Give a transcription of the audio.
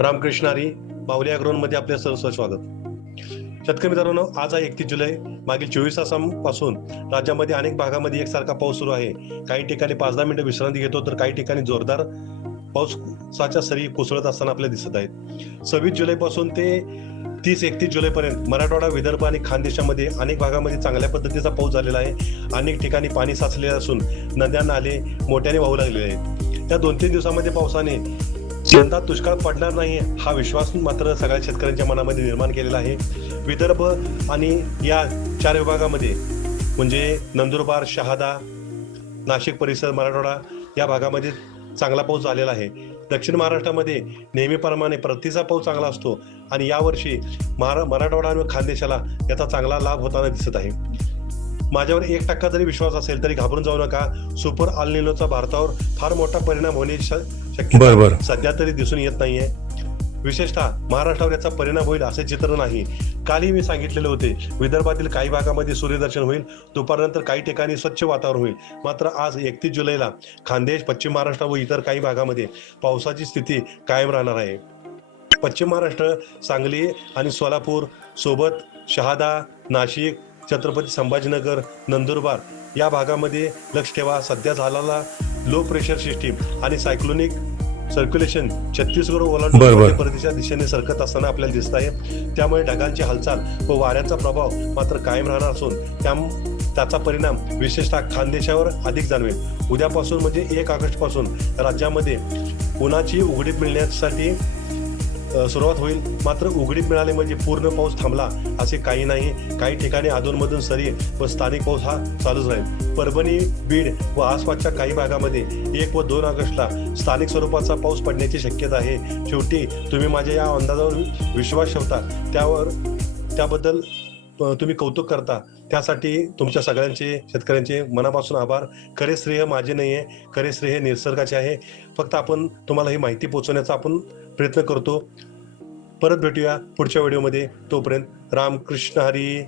रामकृष्ण हरी. माऊली मध्ये आपले सहर्ष स्वागत. शेतकरी मित्रांनो, आज आहे 31 जुलै. मागील 24 तासांपासून राज्यामध्ये अनेक भागामध्ये एकसारखा पाऊस सुरू आहे. काही ठिकाणी 5-10 मिनिटं विश्रांती घेतो, तर काही ठिकाणी जोरदार पावसाच्या सरी कोसळत असताना आपल्याला दिसत आहेत. 26 जुलैपासून ते 30-31 जुलैपर्यंत मराठवाडा, विदर्भ आणि खानदेशामध्ये अनेक भागामध्ये चांगल्या पद्धतीचा पाऊस झालेला आहे. अनेक ठिकाणी पाणी साचलेले असून नद्या नाले मोठ्याने वाहू लागलेले आहेत. त्या 2-3 दिवसामध्ये पावसाने यंदा दुष्काळ पडणार नाही हा विश्वास मात्र सगळ्या शेतकऱ्यांच्या मनामध्ये निर्माण केलेला आहे. विदर्भ आणि या 4 विभागामध्ये म्हणजे नंदुरबार, शहादा, नाशिक परिसर, मराठवाडा या भागामध्ये चांगला पाऊस झालेला आहे. दक्षिण महाराष्ट्रामध्ये नेहमीप्रमाणे परतीचा पाऊस चांगला असतो आणि यावर्षी मराठवाडा आणि खानदेशाला याचा चांगला लाभ होताना दिसत आहे. माझ्यावर 1% जरी विश्वास असेल तरी घाबरून जाऊ नका. सुपर अल निनोचा भारतावर फार मोठा परिणाम होण्याची शक्यता सध्या तरी दिसून येत नाहीये. विशेषतः महाराष्ट्रावर याचा परिणाम होईल असे चित्र नाही. कालही मी सांगितलेले होते, विदर्भातील काही भागामध्ये सूर्यदर्शन होईल, दुपारनंतर काही ठिकाणी स्वच्छ वातावरण होईल. मात्र आज 31 जुलैला खानदेश, पश्चिम महाराष्ट्र व इतर काही भागामध्ये पावसाची स्थिती कायम राहणार आहे. पश्चिम महाराष्ट्र, सांगली आणि सोलापूर सोबत शहादा, नाशिक, छत्रपती संभाजीनगर, नंदुरबार या भागामध्ये लक्ष ठेवा. सध्या झालेला लो प्रेशर सिस्टीम आणि सायक्लोनिक सर्क्युलेशन छत्तीसगड ओलांडून परतीच्या दिशेने सरकत असताना आपल्याला दिसत आहे. त्यामुळे ढगांची हालचाल व वाऱ्याचा प्रभाव मात्र कायम राहणार असून त्याचा परिणाम विशेषतः खानदेशावर अधिक जाणवेल. उद्यापासून म्हणजे 1 ऑगस्ट पासून राज्यामध्ये उन्हाची उघडीप मिळण्यासाठी सुरुवात होईल. मात्र उघडीप मिळाली म्हणजे पूर्ण पाऊस थांबला असे काही नाही. काही ठिकाणी अधूनमधून सरी व स्थानिक पाऊस हा चालूच राहील. परभणी, बीड व आसपासच्या काही भागामध्ये 1 व 2 ऑगस्टला स्थानिक स्वरूपाचा पाऊस पडण्याची शक्यता आहे. शेवटी तुम्ही माझ्या या अंदाजावर विश्वास ठेवता, त्याबद्दल तुम्ही कौतुक करता, त्यासाठी तुमच्या सगळ्यांचे, शेतकऱ्यांचे मनापासून आभार. खरे श्रेय माझे नाही आहे, खरे श्रेय हे निसर्गाचे आहे. फक्त आपण तुम्हाला ही माहिती पोहोचवण्याचा आपण प्रयत्न करतो. परत भेटूया पुढच्या व्हिडिओमध्ये. तोपर्यंत रामकृष्ण हरी.